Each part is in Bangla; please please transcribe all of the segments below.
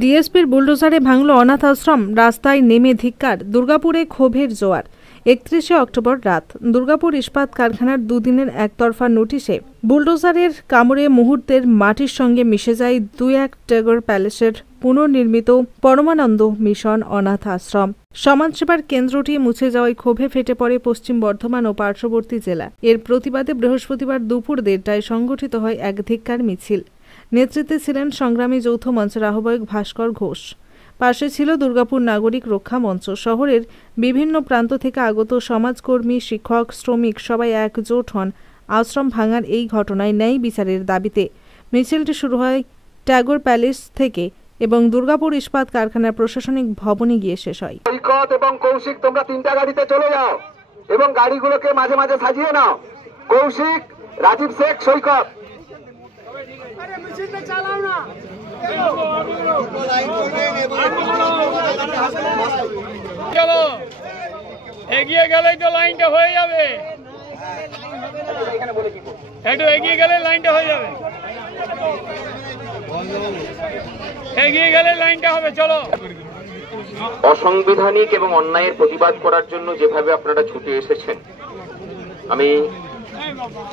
ডিএসপির বুলডোজারে ভাঙল অনাথ আশ্রম, রাস্তায় নেমে ধিক্কার। দুর্গাপুরে ক্ষোভের জোয়ার। 31শে অক্টোবর রাত দুর্গাপুর ইস্পাত কারখানার দুদিনের একতরফা নোটিশে বুলডোজারের কামড়ে মুহূর্তের মাটির সঙ্গে মিশে যায় 2-1 ট্যাগর প্যালেসের পুনর্নির্মিত পরমানন্দ মিশন অনাথ আশ্রম। সমাজসেবার কেন্দ্রটি মুছে যাওয়ায় ক্ষোভে ফেটে পড়ে পশ্চিম বর্ধমান ও পার্শ্ববর্তী জেলা। এর প্রতিবাদে বৃহস্পতিবার দুপুর 1:30টায় সংগঠিত হয় এক ধিক্কার মিছিল। নেতৃত্বে ছিলেন সংগ্রামী যৌথ মঞ্চের আহ্বায়ক ভাস্কর ঘোষ। পাশে ছিল দুর্গাপুর নাগরিক রক্ষা মঞ্চ। শহরের বিভিন্ন প্রান্ত থেকে আগত সমাজকর্মী, শিক্ষক, শ্রমিক সবাই একজোট হন আশ্রম ভাঙার এই ঘটনায় ন্যায় বিচারের দাবিতে। মিছিলটি শুরু হয় ট্যাগর প্যালেস থেকে এবং দুর্গাপুর ইস্পাত কারখানার প্রশাসনিক ভবনে গিয়ে শেষ হয়। সৈকত এবং কৌশিক, তোমরা 3টা গাড়িতে চলে যাও এবং গাড়িগুলোকে মাঝে মাঝে সাজিয়ে নাও। কৌশিক, রাজীব শেখ, সৈকত। চলো, এগিয়ে গেলেই তো লাইনটা হয়ে যাবে। একটু এগিয়ে গেলে লাইনটা হয়ে যাবে। এগিয়ে গেলে লাইনটা হবে। চলো। অসাংবিধানিক এবং অন্যায়ের প্রতিবাদ করার জন্য যেভাবে আপনারা ছুটে এসেছেন, আমি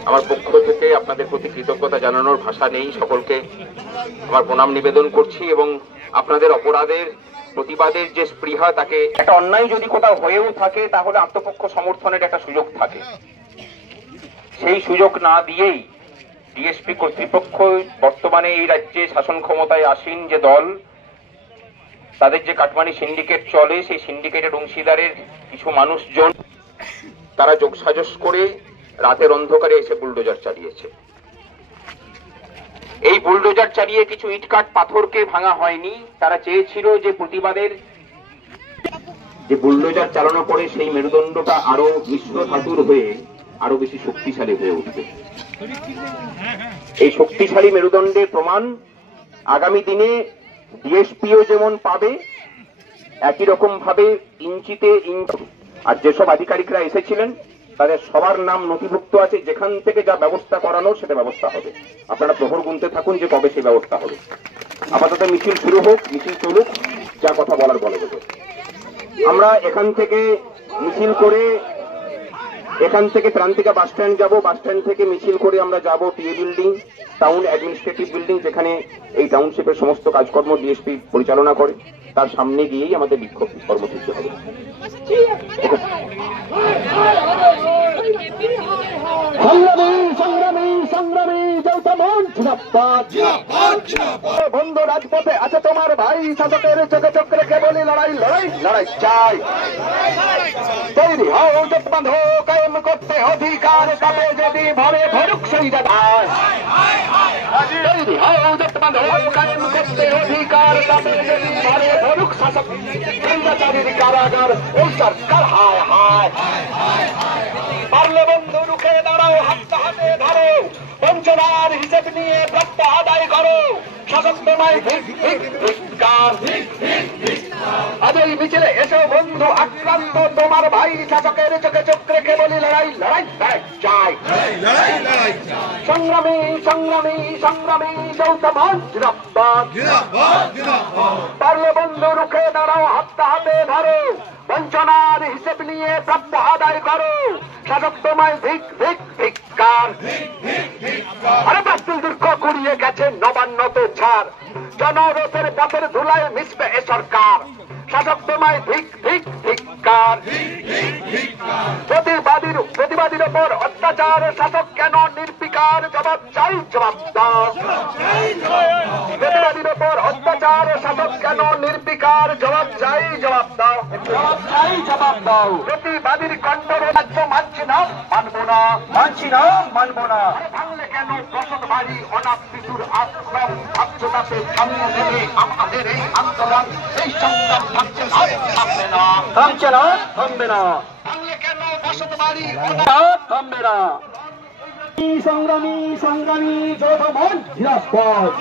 আমার পক্ষ থেকে আপনাদের প্রতি কৃতজ্ঞতা জানানোর ভাষা নেই। সকলকে আমার প্রণাম নিবেদন করছি এবং আপনাদের অপরাধের প্রতিবাদের যে স্পৃহা, তাকে একটা অন্যায় যদি কোথাও হয়েও থাকে তাহলে আত্মপক্ষ সমর্থনের একটা সুযোগ থাকে। সেই সুযোগ না দিয়েই ডিএসপি কর্তৃপক্ষ, বর্তমানে এই রাজ্যে শাসন ক্ষমতায় আসীন যে দল, তাদের যে কাটমানি সিন্ডিকেট চলে, সেই সিন্ডিকেটের অংশীদারের কিছু মানুষজন তারা যোগসাজশ করে রাতের অন্ধকারে এসে বুলডোজার চালিয়েছে। এই বুলডোজার চালিয়ে কিছু ইটকাট পাথরকে ভাঙা হয়নি। তারা চেয়েছিল যে প্রতিবাদের যে বুলডোজার চালানো পরে সেই মেরুদণ্ডটা আরো মিশ্র ধাতুর হয়ে আরো বেশি শক্তিশালী হয়ে উঠবে। এই শক্তিশালী মেরুদণ্ডের প্রমাণ আগামী দিনে ডিএসপিও যেমন পাবে, একই রকম ভাবে ইঞ্চিতে ইঞ্চি। আর যেসব আধিকারিকরা এসেছিলেন তাদের সবার নাম নথিভুক্ত আছে। যেখান থেকে যা ব্যবস্থা করানোর সেটা ব্যবস্থা হবে। আপনারা প্রহর গুনতে থাকুন যে কবে সেই ব্যবস্থা হবে। আপাতত মিছিল শুরু হোক, মিছিল চলুক, যা কথা বলার বলে দেবে। আমরা এখান থেকে মিছিল করে এখান থেকে প্রান্তিকা বাস স্ট্যান্ড যাবো। বাস স্ট্যান্ড থেকে মিছিল করে আমরা যাব TA building, town administrative building, যেখানে এই টাউনশিপের সমস্ত কাজকর্ম ডিএসপি পরিচালনা করে। তার সামনে গিয়েই আমাদের বিক্ষোভ কর্মসূচি হবে। বন্ধু রাজপথে আছে তোমার ভাই, শাসকের চোখে চোখ রেখে বলি লড়াই লড়াই লড়াই চাই। তৈরি হও, জোট বাঁধো, কায়েম করতে অধিকার, তবে যদি ভরে ভরুক শহীদ। তৈরি হও, জোট বাঁধো, কায়েম করতে অধিকার, তবে যদি ভরে ভরুক শাসক স্বৈরাচারীর কারাগার। এই সরকার হায় হায়। পারলে বন্ধু রুখে দাঁড়াও, হাতে হাতে ধরো, বঞ্চনার হিসেব নিয়ে প্রাপ্য আদায় করো। শাসক তোমায় ধিক্কার। আজ এই মিছিলে এসো বন্ধু আক্রান্ত তোমার ভাই, শাসকের চোখে চোখ রেখে বলি লড়াই লড়াই লড়াই চাই। সংগ্রামী সংগ্রামী সংগ্রামী যৌথ মঞ্চ জিন্দাবাদ। পারলে বন্ধু রুখে দাঁড়াও, হাতে হাতে ধরো, বঞ্চনার হিসেব নিয়ে প্রাপ্য আদায় করো। শাসক তোমায় ধিক্কার। আরে বাস্তুল দুর্গ কুড়িয়ে গেছে নবান্ন তো ছাড়, জনরোষের পথের ধুলায় মিশবে এ সরকার। শাসক তোমায় ধিক্কার। প্রতিবাদীর ওপর অত্যাচার, শাসক কেন নির্বিকার, জবাব চাই, জবাব দাও। প্রতিবাদীর ওপর অত্যাচার, শাসক কেন নির্বিকার, জবাব চাই, জবাব দাও। জবাব দাও। প্রতিবাদীর কণ্ঠর রাজ্য মানছি না, মানবো না, মানছি না, মানবো না। ভাঙলে কেন বসত বাড়ি, অনাথ শিশুর আশ্রম, ভাবছতাতে সামনে নেবে আমাদের এই আন্দোলন। এই সংগ্রাম থামছে না, থামবে না, থামছে না, থামবে না। ভাঙলে কেন বসত বাড়ি, থামবে না। সংগ্রামী সংগ্রামী যোধমন জিরাপদ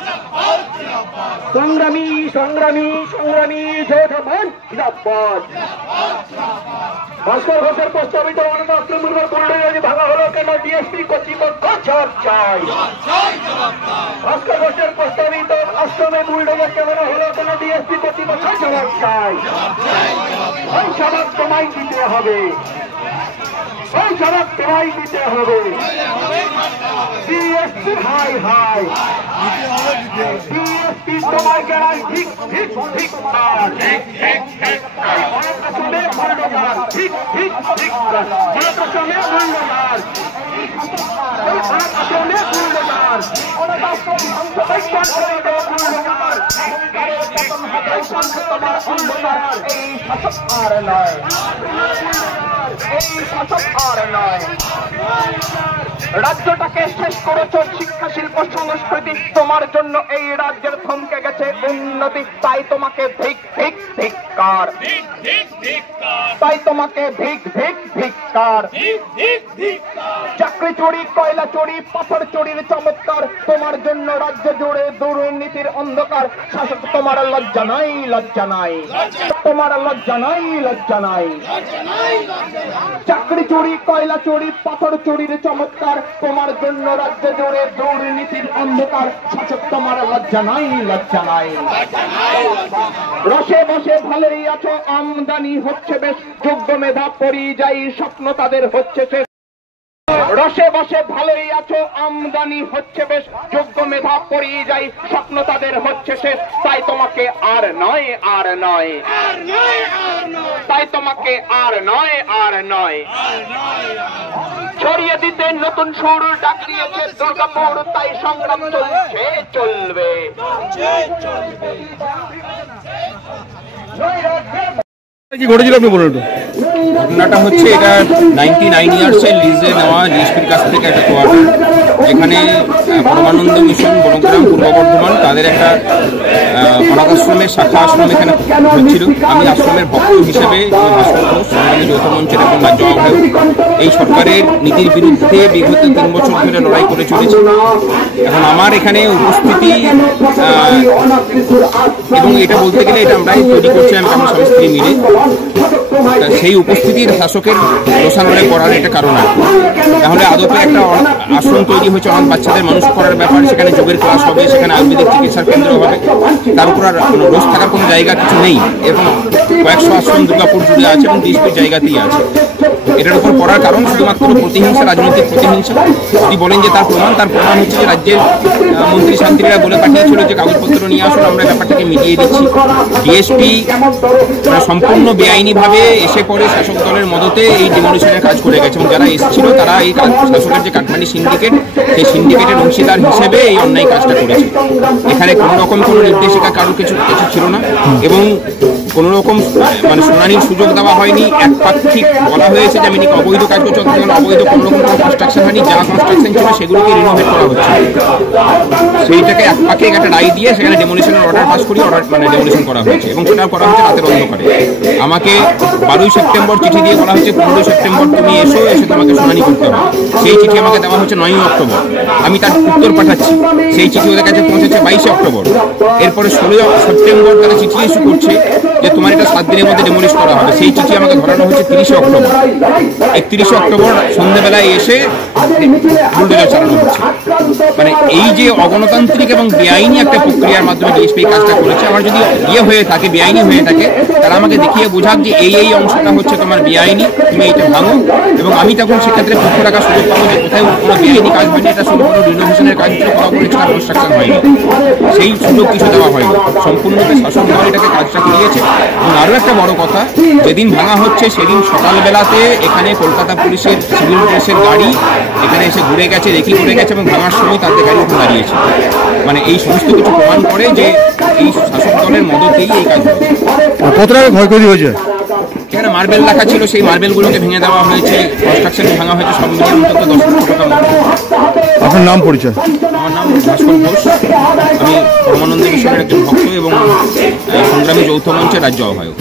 সংগ্রামী সংগ্রামী সংগ্রামী যোধমন জিরাপদ ভাস্কর ঘোষের প্রস্তাবিত অনাথ আশ্রমগুলোর পুনরায় ভাঙা হলো কেন ডিএসপি কর্তৃপক্ষ জবাব চাই ভাস্কর ঘোষের প্রস্তাবিত আশ্রমে বুলডোজার কেমন হলো কেন ডিএসপি কর্তৃপক্ষ জবাব চাই ওই জবাব তোমায় দিতে হবে ওই জবাব তোমায় দিতে হবে ডিএসপি হাই হাই ডিএসপি তোমায় কেন ঠিক ঠিক ঠিক ঠিক ঠিক ঠিক আশ্রমে বুলডোজার আশ্রমে বুলডোজার এই শাসক আর নয় এই শাসক আর নয় রাজ্যটাকে শেষ করেছ শিক্ষা শিল্প সংস্কৃতি তোমার জন্য এই রাজ্যের থমকে গেছে উন্নতি তাই তোমাকে ভিক ভিক ধিক্কার তাই তোমাকে ভিক ভিক ধিক্কার চাকরি চুরি কয়লা চুরি পাথর চুরির চমৎকার তোমার জন্য রাজ্য জুড়ে দুর্নীতির অন্ধকার শাসক তোমার লজ্জা নাই লজ্জা নাই তোমার লজ্জা নাই লজ্জা নাই চাকরি চুরি কয়লা চুরি পাথর চুরির চমৎকার তোমার জন্য রাজ্য জুড়ে দুর্নীতির অন্ধকার শাসক তোমার লজ্জা নাই লজ্জা নাই রসে বসে ভালোই আছো আমদানি হচ্ছে বেশ যোগ্য মেধা পরিযায়ী স্বপ্ন তাদের হচ্ছে শেষ রসে বসে ভালোই আছো আমদানি হচ্ছে বেশ যোগ্য মেধা পরিযায়ী স্বপ্ন তাদের হচ্ছে শেষ তাই তোমাকে আর নয় আর নয় তাই তোমাকে আর নয় আর নয় ছড়িয়ে দিতে নতুন সুর ডাক দিয়েছে দুর্গাপুর তাই সংগ্রাম চলছে চলবে কি ঘটেছিল আপনি বলুন একটু। ঘটনাটা হচ্ছে এটা 99 ইয়ার্সের লিজে নেওয়া জিএসপির কাছ থেকে একটা কোয়ার্টার যেখানে পরমানন্দ মিশন বনগ্রাম পূর্ব বর্ধমান তাদের একটা অনাথ আশ্রমের শাখা আশ্রম এখানে হচ্ছিল। আমি আশ্রমের ভক্ত হিসেবে ভাস্কর ঘোষ সংগ্রামী যৌথ মঞ্চের একজন রাজ্য আহ্বায়ক এই সরকারের নীতির বিরুদ্ধে বিগত 3 বছর ধরে লড়াই করে চলেছি। এখন আমার এখানে উপস্থিতি এবং এটা বলতে গেলে এটা আমরাই তৈরি করছিলাম আমার স্বামী স্ত্রী মিলে, সেই উপস্থিতির শাসকের রোষানলে পড়ার একটা কারণ আছে। তাহলে আদপে একটা আশ্রম তৈরি হয়েছে অনাথ বাচ্চাদের মানুষ করার ব্যাপার, সেখানে যোগের ক্লাস হবে, সেখানে আয়ুর্বেদিক চিকিৎসার কেন্দ্র হবে, তার উপর আর রোজ থাকার কোনো জায়গা কিছু নেই। এরকম কয়েকশো আশ্রম দুর্গাপুর জুড়ে আছে এবং ডিএসপির জায়গাতেই আছে। এটার উপর পড়ার কারণ শুধুমাত্র প্রতিহিংসা, রাজনৈতিক প্রতিহিংসা। যদি বলেন যে তার প্রমাণ হচ্ছে যে রাজ্যের মন্ত্রী শান্তিরা বলে পাঠিয়েছিল যে কাগজপত্র নিয়ে আসুন, আমরা ব্যাপারটাকে মিটিয়ে দিচ্ছি। ডিএসপি সম্পূর্ণ বেআইনিভাবে এসে পড়ে শাসক দলের মদতে এই ডিমোলিশনের কাজ করে গেছে এবং যারা এসেছিল তারা এই শাসকের যে কাটমানি সিন্ডিকেট, সেই সিন্ডিকেটের অংশীদার হিসেবে এই অন্যায় কাজটা করেছে। এখানে কোনো রকম কোনো নির্দেশিকা কারোর কিছু ছিল না এবং কোনো রকম মানে শুনানির সুযোগ দেওয়া হয়নি। একপাক্ষিক বলা হয়েছে যে আমি নাকি অবৈধ কাজ করছি, অথচ অবৈধ কোনো রকম কোনো কনস্ট্রাকশন হয়নি। যা কনস্ট্রাকশন ছিল সেগুলোকে রিনোভেট করা হচ্ছে, সেইটাকে একপাক্ষিক একটা রায় দিয়ে সেখানে ডেমোলিশনের অর্ডার পাস করিয়ে মানে ডেমোলিশন করা হয়েছে এবং সেটাও করা হচ্ছে রাতের অন্ধকারে। আমাকে 12ই সেপ্টেম্বর চিঠি দিয়ে বলা হয়েছে 15ই সেপ্টেম্বর তুমি এসে তোমাকে শুনানি করতে হবে। সেই চিঠি আমাকে দেওয়া হচ্ছে 9ই অক্টোবর। আমি তার উত্তর পাঠাচ্ছি, সেই চিঠি ওদের কাছে পৌঁছেছে 22শে অক্টোবর। এরপরে 16 সেপ্টেম্বর তারা চিঠি ইস্যু করছে যে তোমার এটা 7 দিনের মধ্যে ডেমোলিশ করা হবে। সেই চিঠি আমাকে ধরানো হচ্ছে 30শে অক্টোবর। 31শে অক্টোবর সন্ধ্যেবেলায় এসে বুলডোজার চালানো হচ্ছে। মানে এই যে অগণতান্ত্রিক এবং বেআইনি একটা প্রক্রিয়ার মাধ্যমে ডিএসপি কাজটা করেছে, আমার যদি হয়ে থাকে, বেআইনি হয়ে থাকে, তারা আমাকে দেখিয়ে বোঝাক যে এই অংশটা হচ্ছে তোমার বেআইনি, তুমি এইটা ভাঙো, এবং আমি তখন সেক্ষেত্রে পক্ষ রাখার সুযোগ পাবো যে কোথায় কোনো বেআইনি কাজ হয়নি, এটা শুধু কোনো রিনোভেশনের কাজ ছিল, কোথাও কোনো এক্সট্রা কনস্ট্রাকশন হয়নি। সেই সুযোগ কিছু দেওয়া হয়নি, সম্পূর্ণরূপে শাসক দল এটাকে কাজটা করিয়েছে। এবং আরও একটা বড় কথা, যেদিন ভাঙা হচ্ছে সেদিন সকালবেলাতে এখানে কলকাতা পুলিশের সিভিল ড্রেসের গাড়ি এখানে এসে ঘুরে গেছে, রেকি করে গেছে এবং ভাঙার সময় তাদের গাড়ি ওখানে দাঁড়িয়েছে। মানে এই সমস্ত কিছু প্রমাণ করে যে এই শাসক দলের মদতেই এই কাজ হয়েছে। কত টাকা ক্ষয়ক্ষতি হয়েছে? এখানে মার্বেল রাখা ছিল, সেই মার্বেলগুলোকে ভেঙে দেওয়া হয়েছে, কনস্ট্রাকশন ভাঙা হয়েছে, সব মিলিয়ে অন্তত 10 লক্ষ টাকা মতো। আপনার নাম পরিচয়? আমার নাম ভাস্কর ঘোষ, আমি পরমানন্দ মিশনের একজন ভক্ত এবং সংগ্রামী যৌথ মঞ্চের রাজ্য আহ্বায়ক।